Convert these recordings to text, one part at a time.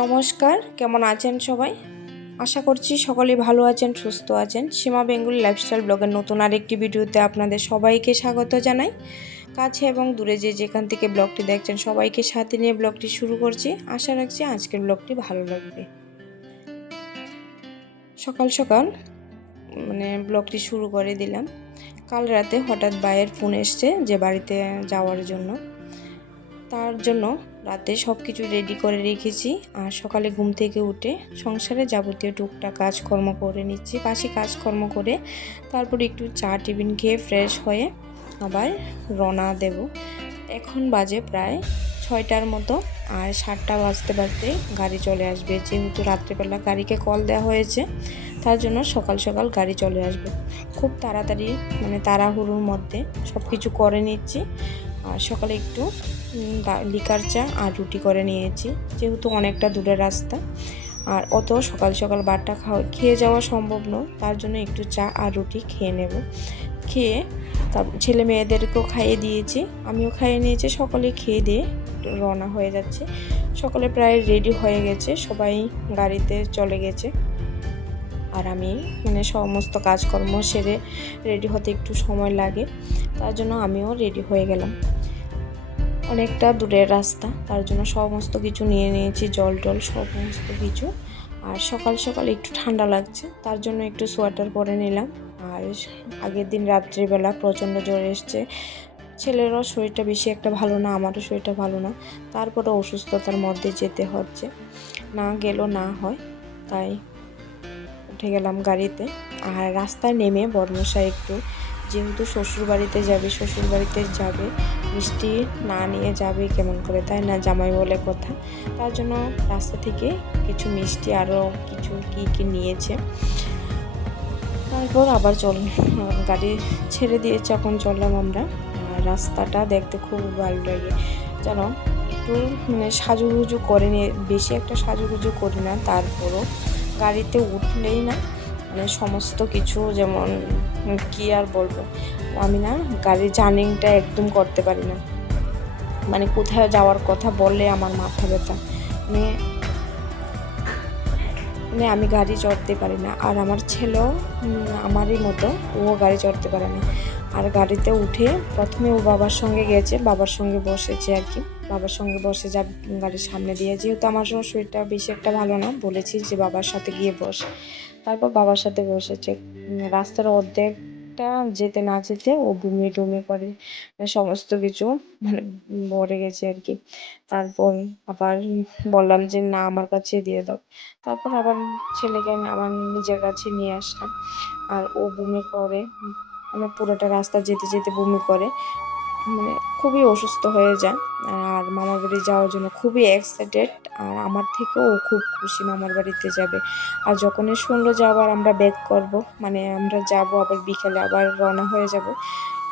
নমস্কার, কেমন আছেন সবাই? আশা করছি সকলে ভালো আছেন, সুস্থ আছেন। সীমা বেঙ্গুলি লাইফস্টাইল ব্লগের নতুন আরেকটি ভিডিওতে আপনাদের সবাইকে স্বাগত জানাই। কাছে এবং দূরে যে যেখান থেকে ব্লগটি দেখছেন সবাইকে সাথে নিয়ে ব্লগটি শুরু করছি। আশা রাখছি আজকের ব্লগটি ভালো লাগবে। সকাল সকাল মানে ব্লগটি শুরু করে দিলাম। কাল রাতে হঠাৎ বাইয়ের ফোন এসছে যে বাড়িতে যাওয়ার জন্য। তার জন্য রাতে সব কিছু রেডি করে রেখেছি। আর সকালে ঘুম থেকে উঠে সংসারে যাবতীয় টুকটাক কাজকর্ম করে নিচ্ছি। পাশে কাজকর্ম করে তারপর একটু চা, টিফিন খেয়ে ফ্রেশ হয়ে আবার রওনা দেব। এখন বাজে প্রায় ছয়টার মতো। আর সাতটা বাজতে বাজতে গাড়ি চলে আসবে। যেহেতু রাত্রেবেলা গাড়িকে কল দেওয়া হয়েছে, তার জন্য সকাল সকাল গাড়ি চলে আসবে। খুব তাড়াতাড়ি মানে তাড়াহুড়োর মধ্যে সব কিছু করে নিচ্ছি। আর সকালে একটু লিকার চা আর রুটি করে নিয়েছি, যেহেতু অনেকটা দূরের রাস্তা। আর অত সকাল সকাল বারটা খাওয়া, খেয়ে যাওয়া সম্ভব নয়, তার জন্য একটু চা আর রুটি খেয়ে নেব। খেয়ে তার, ছেলে মেয়েদেরকেও খাইয়ে দিয়েছি, আমিও খাইয়ে নিয়েছি, সকলে খেয়ে দিয়ে রওনা হয়ে যাচ্ছে। সকলে প্রায় রেডি হয়ে গেছে, সবাই গাড়িতে চলে গেছে। আর আমি মানে সমস্ত কাজকর্ম সেরে রেডি হতে একটু সময় লাগে, তার জন্য আমিও রেডি হয়ে গেলাম। অনেকটা দূরের রাস্তা, তার জন্য সমস্ত কিছু নিয়ে নিয়েছি, জল টল সমস্ত কিছু। আর সকাল সকাল একটু ঠান্ডা লাগছে, তার জন্য একটু সোয়েটার পরে নিলাম। আর আগের দিন রাত্রিবেলা প্রচণ্ড জ্বর এসছে। ছেলেরও শরীরটা বেশি একটা ভালো না, আমারও শরীরটা ভালো না। তারপরে অসুস্থতার মধ্যে যেতে হচ্ছে। না গেলেও না হয়, তাই উঠে গেলাম গাড়িতে। আর রাস্তায় নেমে বর্মশাই একটু, যেহেতু শ্বশুর বাড়িতে যাবে শ্বশুর বাড়িতে যাবে মিষ্টি না নিয়ে যাবে কেমন করে, তাই না জামাই বলে কথা। তার জন্য রাস্তা থেকে কিছু মিষ্টি আরও কিছু কি কি নিয়েছে। তারপর আবার চল গাড়ি ছেড়ে দিয়েছে এখন চললাম আমরা রাস্তাটা দেখতে খুব ভালো লাগে। যেন একটু মানে সাজুগুজু করে নিয়ে, বেশি একটা সাজুগুজু করি না, তারপরও গাড়িতে উঠলেই না মানে সমস্ত কিছু যেমন কি আর বলব? আমি না গাড়ির জার্নিংটা একদম করতে পারি না। মানে কোথায় যাওয়ার কথা বললে আমার মাথা ব্যথা। মানে মানে আমি গাড়ি চড়তে পারি না। আর আমার ছেলেও আমারই মতো, ও গাড়ি চড়তে পারে না। আর গাড়িতে উঠে প্রথমে ও বাবার সঙ্গে গেছে, বাবার সঙ্গে বসেছে আর কি। বাবার সঙ্গে বসে যা গাড়ির সামনে দিয়ে। যেহেতু আমার শরীরটা বেশি একটা ভালো না, বলেছি যে বাবার সাথে গিয়ে বস। তারপর বাবার সাথে বসেছে। রাস্তার অর্ধেকটা যেতে না যেতে ও বমি টুমি করে সমস্ত কিছু মানে ভরে গেছে আর কি। তারপর আবার বললাম যে, না, আমার কাছে দিয়ে দাও। তারপর আবার ছেলেকে আমি আমার নিজের কাছে নিয়ে আসলাম। আর ও বমি করে মানে পুরোটা রাস্তা যেতে যেতে বমি করে। মানে খুবই অসুস্থ হয়ে যায়। আর মামার বাড়ি যাওয়ার জন্য খুবই এক্সাইটেড আর আমার থেকেও ও খুব খুশি মামার বাড়িতে যাবে। আর যখনই শুনলো যে আবার আমরা ব্যাক করব মানে আমরা যাব আবার বিকেলে আবার রওনা হয়ে যাব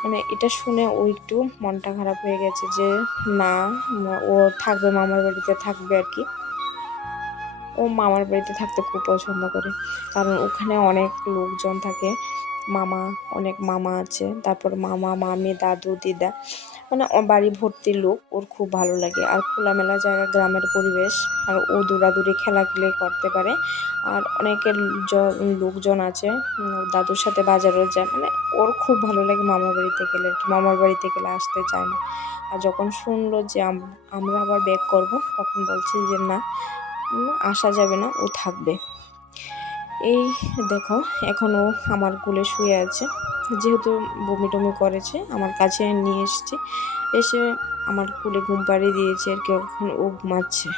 মানে এটা শুনে ও একটু মনটা খারাপ হয়ে গেছে যে না, ও থাকবে মামার বাড়িতে থাকবে আর কি। ও মামার বাড়িতে থাকতে খুব পছন্দ করে, কারণ ওখানে অনেক লোকজন থাকে। মামা, অনেক মামা আছে। তারপর মামা, মামি, দাদু, দিদা মানে বাড়ি ভর্তি লোক, ওর খুব ভালো লাগে। আর খোলামেলা জায়গা, গ্রামের পরিবেশ, আর ও দৌড়াদৌড়ি, খেলাধুলি করতে পারে। আর অনেকের লোকজন আছে দাদুর সাথে বাজারও যায়। মানে ওর খুব ভালো লাগে মামার বাড়িতে গেলে মামার বাড়িতে গেলে আসতে চায় না। আর যখন শুনলো যে আমরা আবার ব্যাক করব, তখন বলছে যে না আসা যাবে না, ও থাকবে। এই দেখো এখনও আমার কুলে শুয়ে আছে। যেহেতু বমি টমি করেছে, আমার কাছে নিয়ে এসছে। এসে আমার কুলে ঘুম পাড়িয়ে দিয়েছে আর কি এখন ও ঘুমাচ্ছে।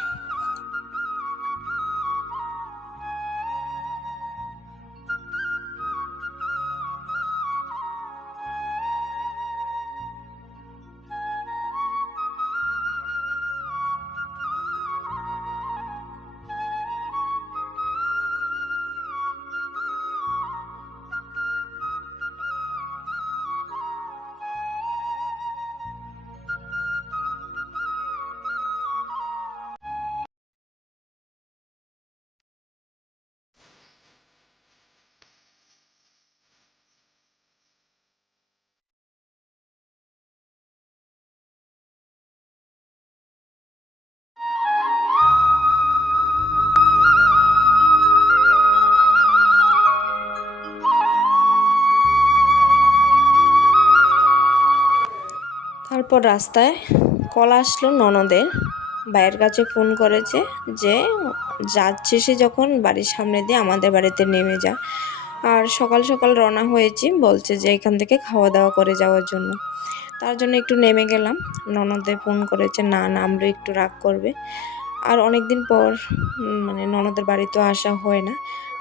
তারপর রাস্তায় কল আসলো ননদের। ভাইয়ের কাছে ফোন করেছে যে যাচ্ছে সে যখন বাড়ির সামনে দিয়ে আমাদের বাড়িতে নেমে যা। আর সকাল সকাল রওনা হয়েছি, বলছে যে এখান থেকে খাওয়া দাওয়া করে যাওয়ার জন্য। তার জন্য একটু নেমে গেলাম। ননদে ফোন করেছে, না নামলে একটু রাগ করবে। আর অনেক দিন পর মানে ননদের বাড়িতেও আসা হয় না।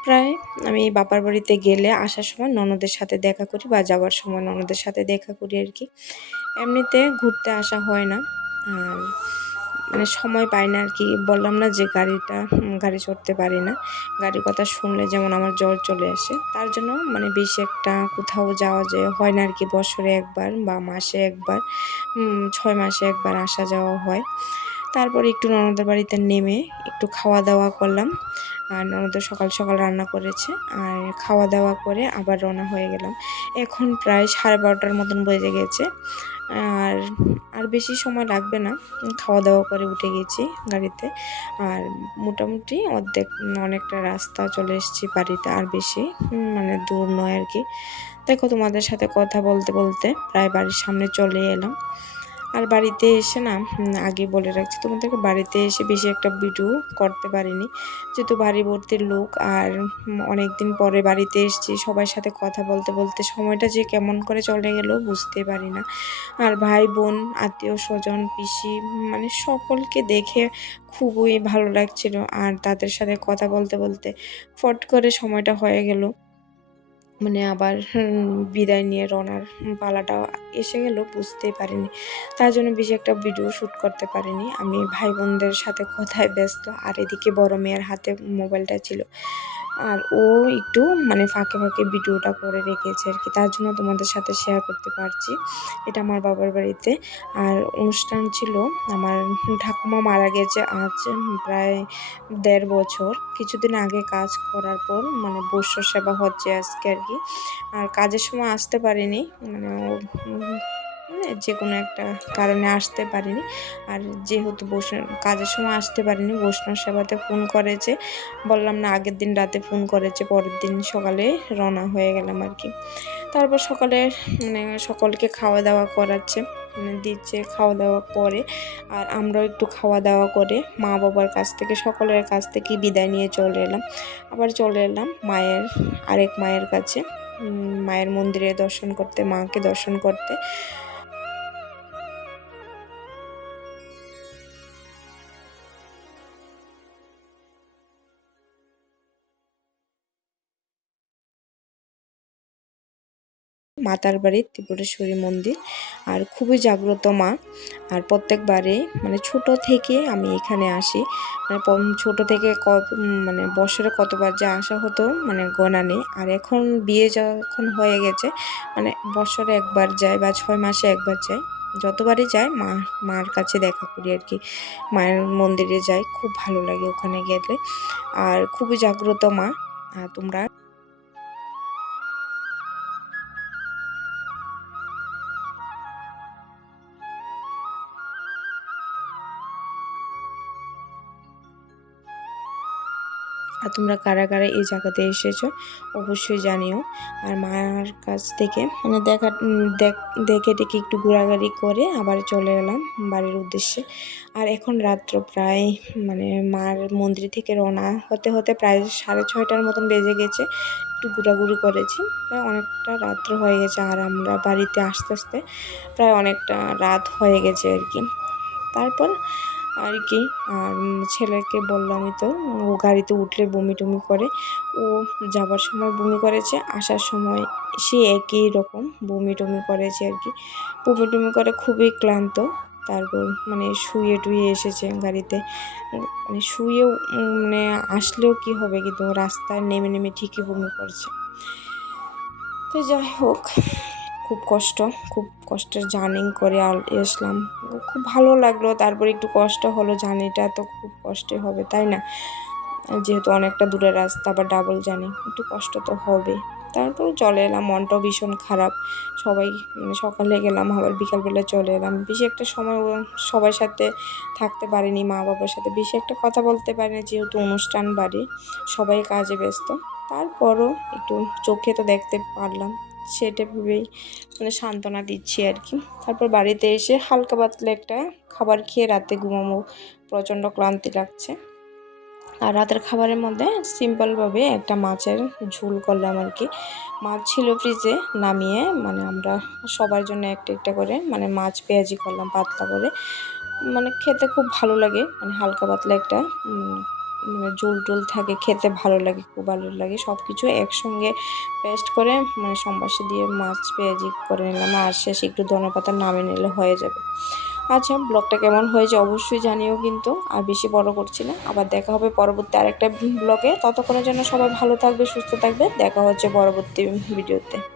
প্রায় আমি বাপার বাড়িতে গেলে আসার সময় ননদের সাথে দেখা করি বা যাওয়ার সময় ননদের সাথে দেখা করি আর কি। এমনিতে ঘুরতে আসা হয় না। আর মানে সময় পাই না আর কি। বললাম না যে গাড়িটা গাড়ি চড়তে পারি না। গাড়ির কথা শুনলে যেমন আমার জ্বর চলে আসে, তার জন্য মানে বেশি একটা কোথাও যাওয়া যায় হয় না আর কি। বছরে একবার বা মাসে একবার ছয় মাসে একবার আসা যাওয়া হয়। তারপরে একটু ননদের বাড়িতে নেমে একটু খাওয়া দাওয়া করলাম। আর ননদের সকাল সকাল রান্না করেছে। আর খাওয়া দাওয়া করে আবার রওনা হয়ে গেলাম। এখন প্রায় সাড়ে বারোটার মতন বেজে গেছে। আর আর বেশি সময় লাগবে না। খাওয়া দাওয়া করে উঠে গেছি গাড়িতে। আর মোটামুটি অর্ধেক, অনেকটা রাস্তা চলে এসেছি বাড়িতে আর বেশি মানে দূর নয় আর কি। দেখো তোমাদের সাথে কথা বলতে বলতে প্রায় বাড়ির সামনে চলে এলাম। আর বাড়িতে এসে না আগে বলে রাখছি তোমাদেরকে, বাড়িতে এসে বেশি একটা ভিডিও করতে পারিনি। যেহেতু বাড়ি লোক আর অনেক দিন পরে বাড়িতে এসেছি, সবার সাথে কথা বলতে বলতে সময়টা যে কেমন করে চলে গেল বুঝতে পারি না। আর ভাই বোন, আত্মীয় স্বজন, পিসি মানে সকলকে দেখে খুবই ভালো লাগছিল। আর তাদের সাথে কথা বলতে বলতে ফট করে সময়টা হয়ে গেল। মানে আবার বিদায় নিয়ে রনার পালাটাও এসে গেল, বুঝতেই পারিনি। তার জন্য বেশি একটা ভিডিও শ্যুট করতে পারিনি। আমি ভাই বোনদের সাথে কথায় ব্যস্ত। আর এদিকে বড় মেয়ের হাতে মোবাইলটা ছিল। আর ও একটু মানে ফাঁকে ফাঁকে ভিডিওটা করে রেখেছে আর কি। তার জন্য তোমাদের সাথে শেয়ার করতে পারছি। এটা আমার বাবার বাড়িতে। আর অনুষ্ঠান ছিল আমার ঠাকুমা মারা গেছে আজ প্রায় দেড় বছর। কিছুদিন আগে কাজ করার পর মানে বৈশ্য সেবা হচ্ছে আজকে আর কি। আর কাজের সময় আসতে পারিনি। মানে মানে যে কোনো একটা কারণে আসতে পারিনি। আর যেহেতু বৈষ্ণব কাজের সময় আসতে পারিনি, বৈষ্ণব সেবাতে ফোন করেছে। বললাম, না, আগের দিন রাতে ফোন করেছে, পরের দিন সকালে রওনা হয়ে গেলাম আর কি। তারপর সকালে মানে সকলকে খাওয়া দাওয়া করাচ্ছে মানে দিচ্ছে খাওয়া দাওয়া করে আর আমরাও একটু খাওয়া দাওয়া করে মা বাবার কাছ থেকে, সকলের কাছ থেকে বিদায় নিয়ে চলে এলাম। আবার চলে এলাম মায়ের, আরেক মায়ের কাছে মায়ের মন্দিরে দর্শন করতে, মাকে দর্শন করতে। মাতার বাড়ি, ত্রিপুরেশ্বরী মন্দির। আর খুবই জাগ্রত মা। আর প্রত্যেকবারে মানে ছোট থেকে আমি এখানে আসি। মানে ছোট থেকে ক মানে বছরে কতবার যে আসা হতো মানে গোনা নেই। আর এখন বিয়ে যখন হয়ে গেছে মানে বছরে একবার যায় বা ছয় মাসে একবার যায়। যতবারই যায়, মা, মার কাছে দেখা করি আর কি। মায়ের মন্দিরে যাই, খুব ভালো লাগে ওখানে গেলে। আর খুবই জাগ্রত মা। তোমরা? আর তোমরা কারা কারা এই জায়গাতে এসেছ অবশ্যই জানিও। আর মার কাছ থেকে মানে দেখা দেখে টেকে একটু ঘোরাঘুরি করে আবার চলে এলাম বাড়ির উদ্দেশ্যে। আর এখন রাত্র প্রায় মানে মার মন্দির থেকে রওনা হতে হতে প্রায় সাড়ে ছয়টার মতন বেজে গেছে। একটু ঘোরাঘুরি করেছি, প্রায় অনেকটা রাত্র হয়ে গেছে আর আমরা বাড়িতে আস্তে আস্তে প্রায় অনেকটা রাত হয়ে গেছে আর কি। তারপর আর কি। আর ছেলেকে বললামই তো, ও গাড়িতে উঠলে বমি টমি করে। ও যাবার সময় বমি করেছে, আসার সময় সে একই রকম বমি টমি করেছে আর কি। বমি টমি করে খুবই ক্লান্ত, তারপর মানে শুয়ে টুয়ে এসেছে গাড়িতে। মানে শুয়েও মানে আসলেও কি হবে কিন্তু রাস্তায় নেমে নেমে ঠিকই বমি করছে। তো যাই হোক খুব কষ্ট, খুব কষ্টের জার্নিং করে এসলাম। খুব ভালো লাগল, তারপর একটু কষ্ট হলো, জার্নিটা তো খুব কষ্টে হবে, তাই না? যেহেতু অনেকটা দূরের রাস্তা বা ডাবল জার্নি, একটু কষ্ট তো হবে। তারপর চলে এলাম, মনটাও ভীষণ খারাপ। সবাই মানে সকালে গেলাম, আবার বিকালবেলা চলে এলাম। বেশি একটা সময় সবার সাথে থাকতে পারিনি, মা বাবার সাথে। বেশি একটা কথা বলতে পারিনি, যেহেতু অনুষ্ঠান বাড়ি, সবাই কাজে ব্যস্ত। তারপরও একটু চোখে তো দেখতে পারলাম। সেটা ভেবেই মানে সান্ত্বনা দিচ্ছি আর কি। তারপর বাড়িতে এসে হালকা পাতলা একটা খাবার খেয়ে রাতে ঘুমাবো। প্রচণ্ড ক্লান্তি লাগছে। আর রাতের খাবারের মধ্যে সিম্পলভাবে একটা মাছের ঝোল করলাম আর কি। মাছ ছিল ফ্রিজে নামিয়ে মানে আমরা সবার জন্য একটা একটা করে মানে মাছ পেঁয়াজি করলাম পাতলা করে। মানে খেতে খুব ভালো লাগে। মানে হালকা পাতলা একটা মানে ঝোল টোল থাকে, খেতে ভালো লাগে, খুব ভালো লাগে। সব কিছু একসঙ্গে পেস্ট করে মানে সম্বাসে দিয়ে মাছ পেঁয়াজি করে নিলাম। আর শেষে একটু ধনে পাতা নামে নিলে হয়ে যাবে। আচ্ছা ব্লগটা কেমন হয়েছে অবশ্যই জানিও কিন্তু, আর বেশি বড় করছি না। আবার দেখা হবে পরবর্তী আরেকটা ব্লগে। ততক্ষণের জন্য সবাই ভালো থাকবে, সুস্থ থাকবে। দেখা হচ্ছে পরবর্তী ভিডিওতে।